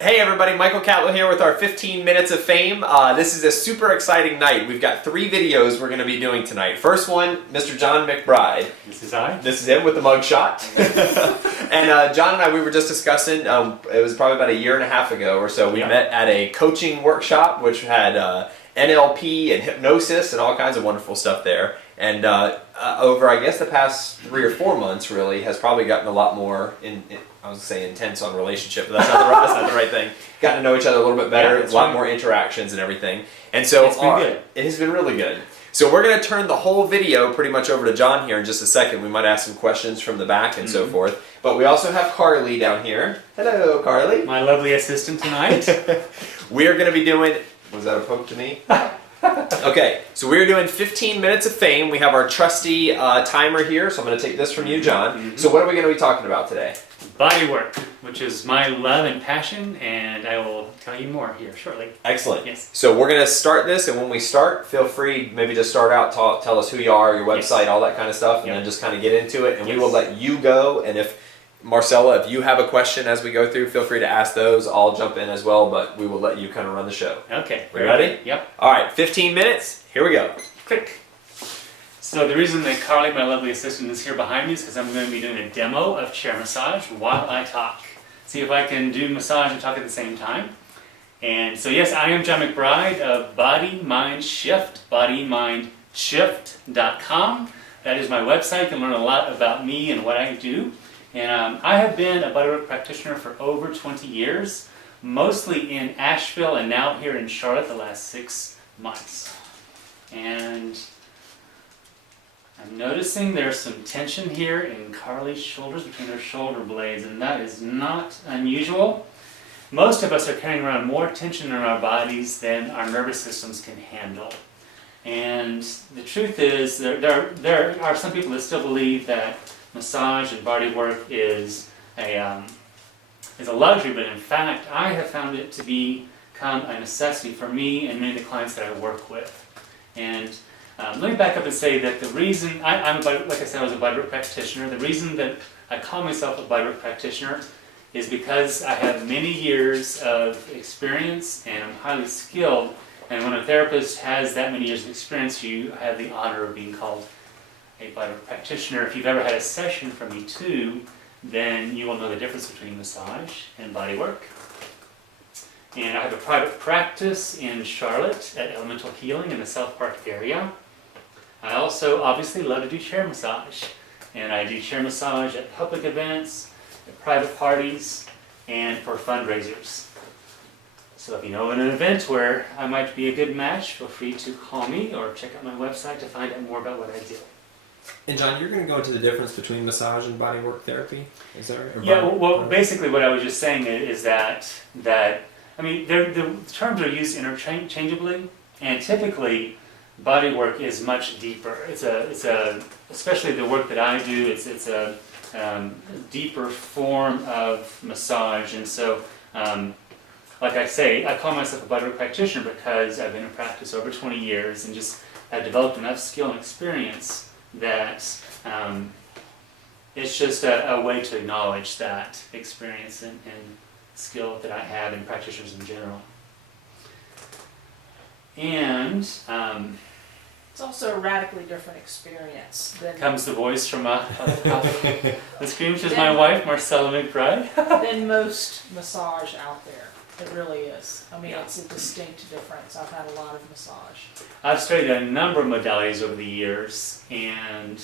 Hey everybody, Michael Catlow here with our 15 minutes of fame. This is a super exciting night. We've got 3 videos we're going to be doing tonight. First one, Mr. John McBride. This is I. This is him with the mug shot. And John and I, we were just discussing, it was probably about a year and a half ago or so, we met at a coaching workshop which had NLP and hypnosis and all kinds of wonderful stuff there. And over, I guess, the past 3 or 4 months, really, has probably gotten a lot more, I was saying intense on relationship, but that's not the right thing. Gotten to know each other a little bit better, a lot more interactions and everything. And so it's been good. It has been really good. So we're going to turn the whole video pretty much over to John here in just a second. We might ask some questions from the back and so forth. But we also have Carly down here. Hello, Carly. My lovely assistant tonight. We are going to be doing... Was that a poke to me? Okay, so we're doing 15 minutes of fame. We have our trusty timer here, so I'm going to take this from you, John. So what are we going to be talking about today? BodyWork, which is my love and passion, and I will tell you more here shortly. Excellent. Yes. So we're going to start this, and when we start, feel free maybe to start out, tell us who you are, your website, all that kind of stuff, and then just kind of get into it, and we will let you go, and if Marcella, if you have a question as we go through, feel free to ask those. I'll jump in as well, but we will let you kind of run the show. Okay. We ready? Yep. All right, 15 minutes. Here we go. Quick. So the reason that Carly, my lovely assistant, is here behind me is because I'm going to be doing a demo of chair massage while I talk. See if I can do massage and talk at the same time. And so yes, I am John McBride of Body Mind Shift, bodymindShift.com. That is my website. You can learn a lot about me and what I do. And I have been a bodywork practitioner for over 20 years, mostly in Asheville and now here in Charlotte the last 6 months. And I'm noticing there's some tension here in Carly's shoulders, between her shoulder blades, and that is not unusual. Most of us are carrying around more tension in our bodies than our nervous systems can handle. And the truth is, there are some people that still believe that massage and body work is a luxury, but in fact, I have found it to become a necessity for me and many of the clients that I work with. And let me back up and say that the reason, like I said, I was a bodywork practitioner. The reason that I call myself a bodywork practitioner is because I have many years of experience and I'm highly skilled. And when a therapist has that many years of experience, you have the honor of being called a bodywork practitioner. If you've ever had a session from me too, then you will know the difference between massage and bodywork. And I have a private practice in Charlotte at Elemental Healing in the South Park area. I also obviously love to do chair massage. And I do chair massage at public events, at private parties, and for fundraisers. So if you know of an event where I might be a good match, feel free to call me or check out my website to find out more about what I do. And John, you're going to go into the difference between massage and bodywork therapy? Is that right? Yeah, well, basically what I was just saying is that I mean, the terms are used interchangeably, and typically bodywork is much deeper. It's especially the work that I do, it's a deeper form of massage, and so like I say, I call myself a bodywork practitioner because I've been in practice over 20 years and just have developed enough skill and experience that it's just a way to acknowledge that experience and skill that I have in practitioners in general. And it's also a radically different experience than comes the voice from the screen, which is my wife, Marcella McBride. than most massage out there. It really is. I mean, it's a distinct difference. I've had a lot of massage. I've studied a number of modalities over the years, and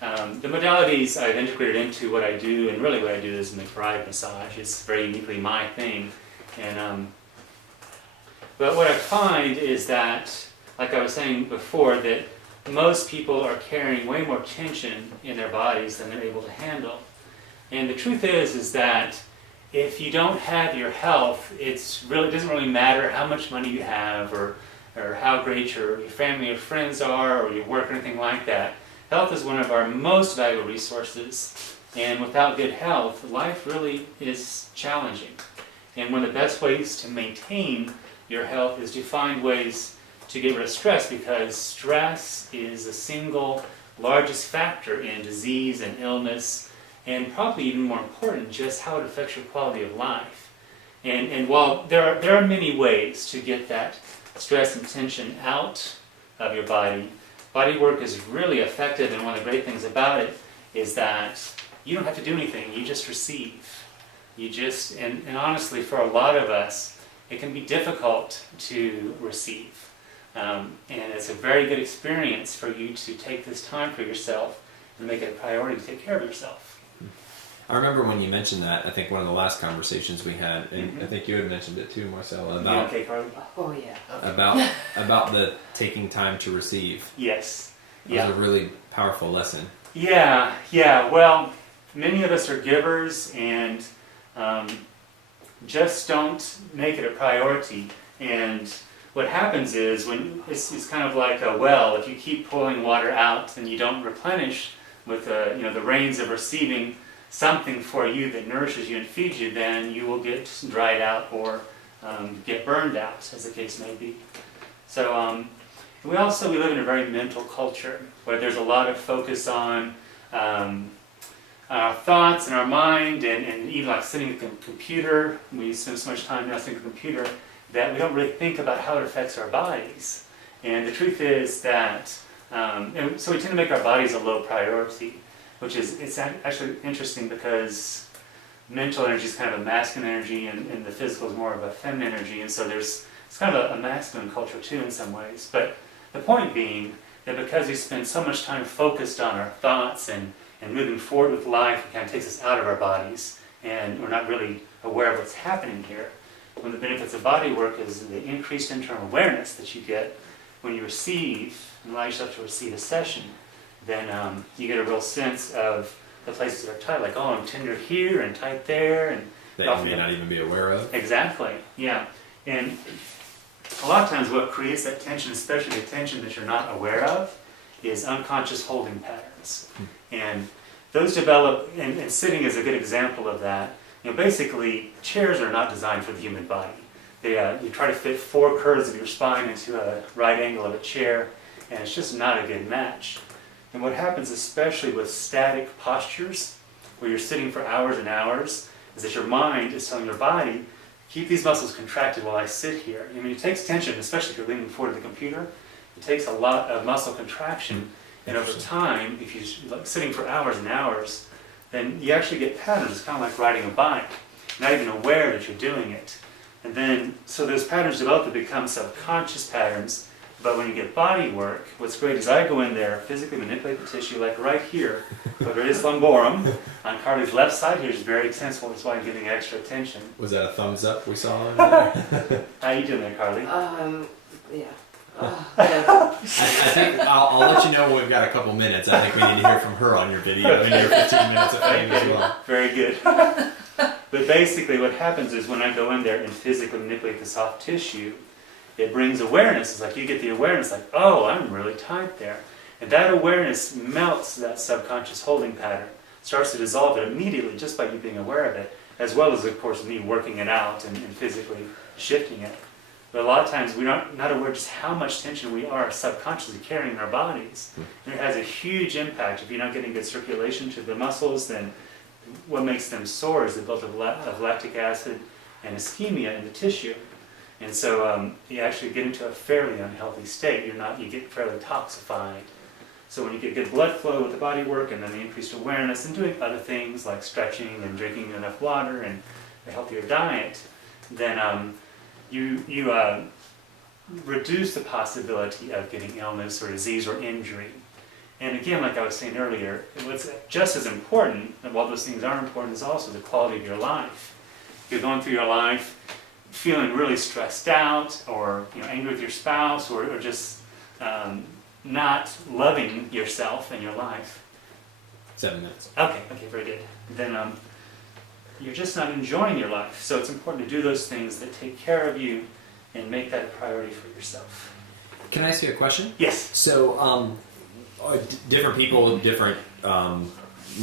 the modalities I've integrated into what I do, and really what I do is McBride massage. It's very uniquely my thing. And but what I find is that, like I was saying before, that most people are carrying way more tension in their bodies than they're able to handle. And the truth is that if you don't have your health, it doesn't really matter how much money you have or how great your family or friends are or your work or anything like that. Health is one of our most valuable resources, and without good health, life really is challenging. And one of the best ways to maintain your health is to find ways to get rid of stress, because stress is the single largest factor in disease and illness, and probably even more important, just how it affects your quality of life. And while there are many ways to get that stress and tension out of your body, body work is really effective, and one of the great things about it is that you don't have to do anything, you just receive. And honestly, for a lot of us, it can be difficult to receive. And it's a very good experience for you to take this time for yourself and make it a priority to take care of yourself. I remember when you mentioned that, I think one of the last conversations we had, and I think you had mentioned it too, Marcella, about Okay, Carly? Oh, yeah. about the taking time to receive. Yes. It was a really powerful lesson. Yeah. Well, many of us are givers and just don't make it a priority. And what happens is when it's kind of like a well. If you keep pulling water out and you don't replenish with the rains of receiving something for you that nourishes you and feeds you, then you will get dried out or get burned out, as the case may be. So we live in a very mental culture where there's a lot of focus on our thoughts and our mind, and even like sitting at the computer. We spend so much time now sitting at the computer that we don't really think about how it affects our bodies. And the truth is that, and so we tend to make our bodies a low priority, it's actually interesting because mental energy is kind of a masculine energy, and the physical is more of a feminine energy, and so it's kind of a masculine culture too in some ways. But the point being that because we spend so much time focused on our thoughts and moving forward with life, it kind of takes us out of our bodies, and we're not really aware of what's happening here. One of the benefits of body work is the increased internal awareness that you get when you receive and allow yourself to receive a session. Then you get a real sense of the places that are tight, like, oh, I'm tender here and tight there. And That you may not even be aware of. Exactly, yeah. And a lot of times what creates that tension, especially the tension that you're not aware of, is unconscious holding patterns. And those develop, and sitting is a good example of that. Basically, chairs are not designed for the human body. You try to fit 4 curves of your spine into a right angle of a chair, and it's just not a good match. And what happens, especially with static postures, where you're sitting for hours and hours, is that your mind is telling your body, keep these muscles contracted while I sit here. It takes tension, especially if you're leaning forward to the computer. It takes a lot of muscle contraction, and over time, if you're sitting for hours and hours, then you actually get patterns. It's kind of like riding a bike, not even aware that you're doing it. And then, so those patterns develop to become subconscious patterns. But when you get body work, what's great is I go in there, physically manipulate the tissue, like right here, quadratus lumborum, on Carly's left side here is very tense, which is why I'm giving extra attention. Was that a thumbs up we saw in there? How you doing there, Carly? Yeah. I think I'll let you know when we've got a couple minutes. I think we need to hear from her on your video in your 15 minutes of fame as well. Very good. But basically what happens is when I go in there and physically manipulate the soft tissue, it brings awareness. It's like you get the awareness, like, oh, I'm really tight there. And that awareness melts that subconscious holding pattern, starts to dissolve it immediately just by you being aware of it, as well as, of course, me working it out and physically shifting it. But a lot of times we're not aware just how much tension we are subconsciously carrying in our bodies. And it has a huge impact. If you're not getting good circulation to the muscles, then what makes them sore is the buildup of lactic acid and ischemia in the tissue. And so you actually get into a fairly unhealthy state. You get fairly toxified. So when you get good blood flow with the body work, and then the increased awareness and doing other things like stretching and drinking enough water and a healthier diet, then you reduce the possibility of getting illness or disease or injury. And again, like I was saying earlier, what's just as important, and while those things are important, is also the quality of your life. If you're going through your life feeling really stressed out, or angry with your spouse, or just not loving yourself and your life. 7 minutes. Okay, very good. Then you're just not enjoying your life. So it's important to do those things that take care of you and make that a priority for yourself. Can I ask you a question? Yes. So, different people have different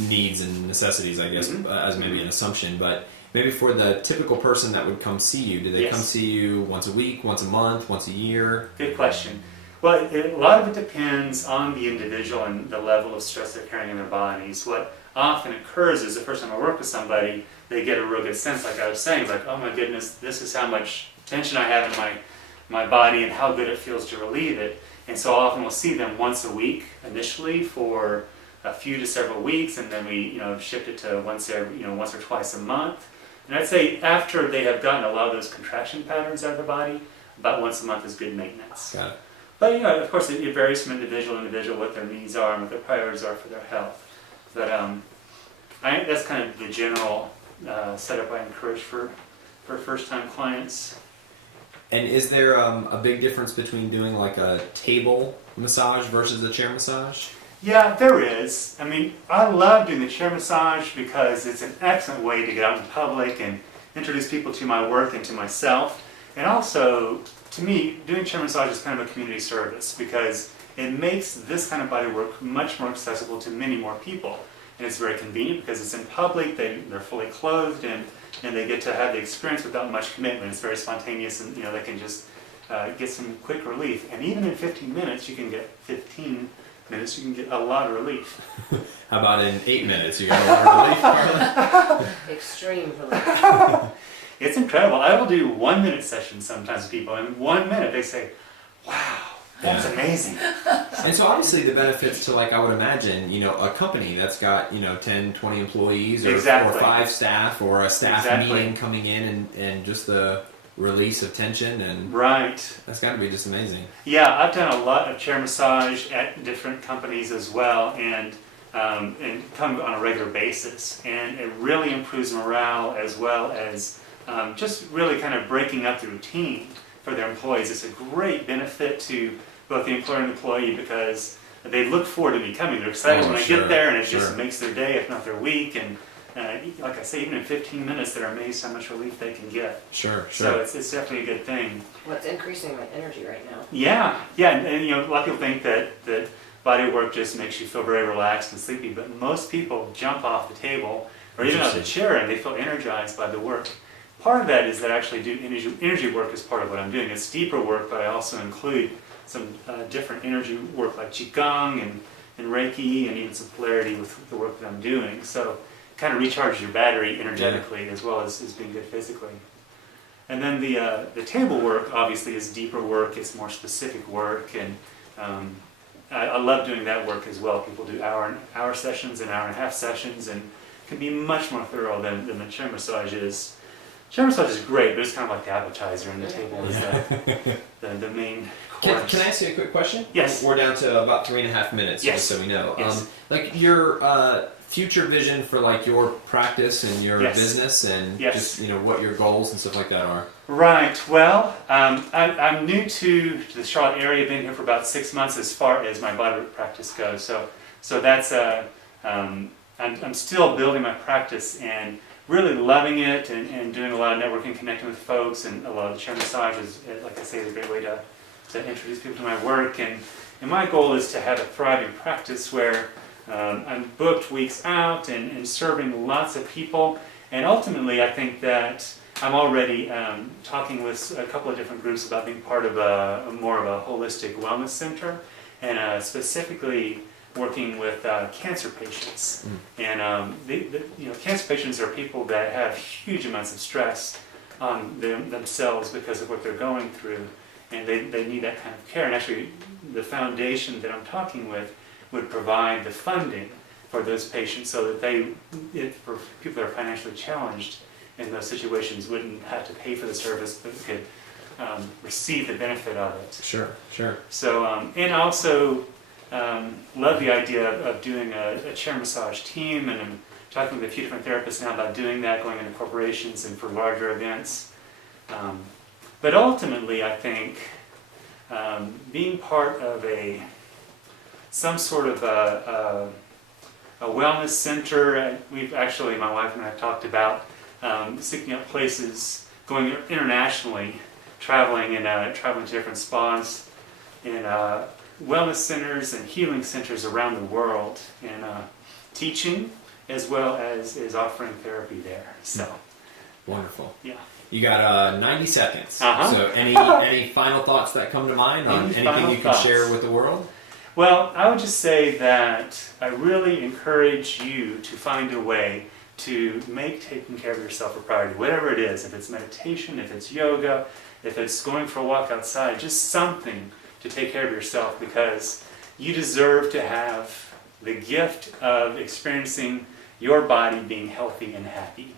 needs and necessities, I guess, as maybe an assumption, but maybe for the typical person that would come see you, do they come see you once a week, once a month, once a year? Good question. Well, a lot of it depends on the individual and the level of stress they're carrying in their bodies. What often occurs is the first time I work with somebody, they get a real good sense, like I was saying, like, oh my goodness, this is how much tension I have in my body and how good it feels to relieve it. And so often we'll see them once a week initially for a few to several weeks, and then we shift it to once or twice a month. And I'd say after they have gotten a lot of those contraction patterns out of the body, about once a month is good maintenance. Got it. But of course, it varies from individual to individual what their needs are and what their priorities are for their health. But I think that's kind of the general setup I encourage for first-time clients. And is there a big difference between doing like a table massage versus a chair massage? Yeah, there is. I mean, I love doing the chair massage because it's an excellent way to get out in public and introduce people to my work and to myself. And also, to me, doing chair massage is kind of a community service because it makes this kind of body work much more accessible to many more people. And it's very convenient because it's in public, they're fully clothed, and they get to have the experience without much commitment. It's very spontaneous, and they can just get some quick relief. And even in 15 minutes, you can get a lot of relief. How about in 8 minutes? You got a lot of relief, Carla? Extreme relief. It's incredible. I will do 1 minute sessions sometimes with people. In 1 minute, they say, wow, that's amazing. And so obviously the benefits to, like, I would imagine, a company that's got, 10, 20 employees or, Exactly. or 5 staff or a staff Exactly. meeting coming in and just the release of tension, and Right. that's got to be just amazing. Yeah, I've done a lot of chair massage at different companies as well, and come on a regular basis. And it really improves morale as well as just really kind of breaking up the routine for their employees. It's a great benefit to both the employer and the employee because they look forward to me coming. They're excited when I get there, and it just makes their day, if not their week. And like I say, even in 15 minutes, they're amazed how much relief they can get. Sure. So it's definitely a good thing. Well, it's increasing my energy right now. Yeah, and a lot of people think that body work just makes you feel very relaxed and sleepy, but most people jump off the table or even out of the chair and they feel energized by the work. Part of that is that I actually do energy work as part of what I'm doing. It's deeper work, but I also include some different energy work like Qigong and Reiki and even some polarity with the work that I'm doing. So it kind of recharges your battery energetically as well as being good physically. And then the table work obviously is deeper work. It's more specific work, and I love doing that work as well. People do hour sessions and hour-and-a-half sessions, and can be much more thorough than the chair massage is. Chair massage is great, but it's kind of like the appetizer, and the table is the main course. Can I ask you a quick question? Yes. We're down to about 3.5 minutes, Yes. just so we know. Yes. Like your future vision for like your practice and your Yes. business, and Yes. just what your goals and stuff like that are. Right. Well, I'm new to the Charlotte area. Been here for about 6 months as far as my bodywork practice goes. So that's I'm still building my practice and really loving it, and doing a lot of networking, connecting with folks, and a lot of the chair massage is, like I say, is a great way to introduce people to my work. And my goal is to have a thriving practice where I'm booked weeks out and serving lots of people. And ultimately, I think that I'm already talking with a couple of different groups about being part of more of a holistic wellness center, and specifically working with cancer patients. And cancer patients are people that have huge amounts of stress on themselves because of what they're going through, and they need that kind of care. And actually, the foundation that I'm talking with would provide the funding for those patients, so that for people that are financially challenged in those situations, wouldn't have to pay for the service, but could receive the benefit of it. Sure. So, and also love the idea of doing a chair massage team, and I'm talking with a few different therapists now about doing that, going into corporations and for larger events. But ultimately, I think being part of some sort of a wellness center. We've actually, my wife and I have talked about seeking out places, going internationally, traveling to different spas and wellness centers and healing centers around the world, and teaching as well as offering therapy there. So Wonderful. yeah. You got 90 seconds. Uh-huh. So any final thoughts that come to mind on anything you can share with the world? Well, I would just say that I really encourage you to find a way to make taking care of yourself a priority, whatever it is, if it's meditation, if it's yoga, if it's going for a walk outside, just something to take care of yourself, because you deserve to have the gift of experiencing your body being healthy and happy.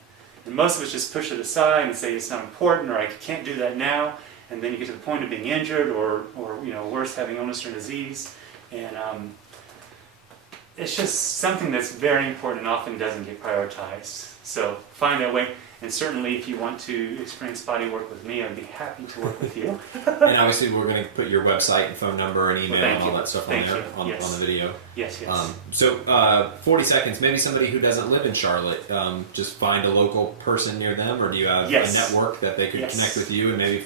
And most of us just push it aside and say it's not important, or I can't do that now, and then you get to the point of being injured, or worse, having illness or disease, and it's just something that's very important and often doesn't get prioritized. So find that way. And certainly if you want to experience body work with me, I'd be happy to work with you. And obviously we're going to put your website and phone number and email and all you. that stuff Thank on there, you. Yes. on the video. Yes, yes. So 40 seconds, maybe somebody who doesn't live in Charlotte, just find a local person near them, or do you have Yes. a network that they could Yes. connect with you and maybe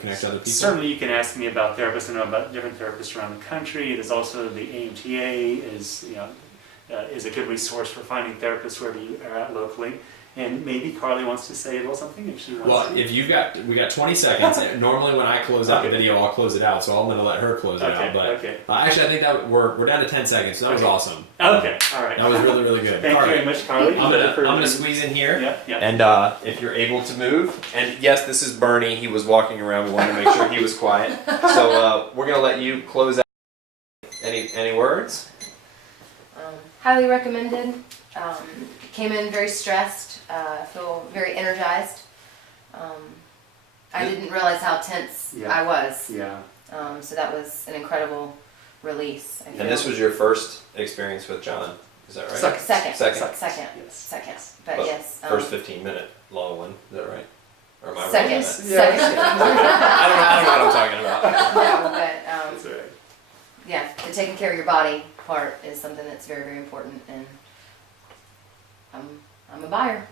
connect to other people? Certainly you can ask me about therapists. I know about different therapists around the country. There's also the AMTA is a good resource for finding therapists wherever you are at locally. And maybe Carly wants to say a little something if she wants Well, to. if we got 20 seconds. Normally when I close out the video, I'll close it out, so I'm going to let her close it out. But actually, I think that we're down to 10 seconds, so that was awesome. Okay, all right. That was really, really good. Thank you very much, Carly. I'm gonna squeeze in here. Yeah. And if you're able to move, and yes, this is Bernie. He was walking around. We wanted to make sure he was quiet. So we're gonna let you close out. Any words? Highly recommended. Came in very stressed. Feel very energized. I didn't realize how tense I was. Yeah. So that was an incredible release. I feel. And this was your first experience with John, is that right? Second. Yes. Second. But But yes. First 15-minute long one, is that right? Or am I wrong? Second. on that? Second. I don't know what I'm talking about. No, but That's all right. yeah, the taking care of your body part is something that's very, very important, and I'm a buyer.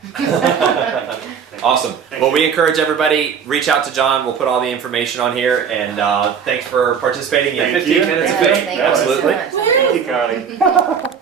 Awesome. Thank Well, you. we encourage everybody, reach out to John. We'll put all the information on here. And thanks for participating in Thank 15 you. minutes of Yeah, fame. thank Absolutely. you so much. Thank you, Carly.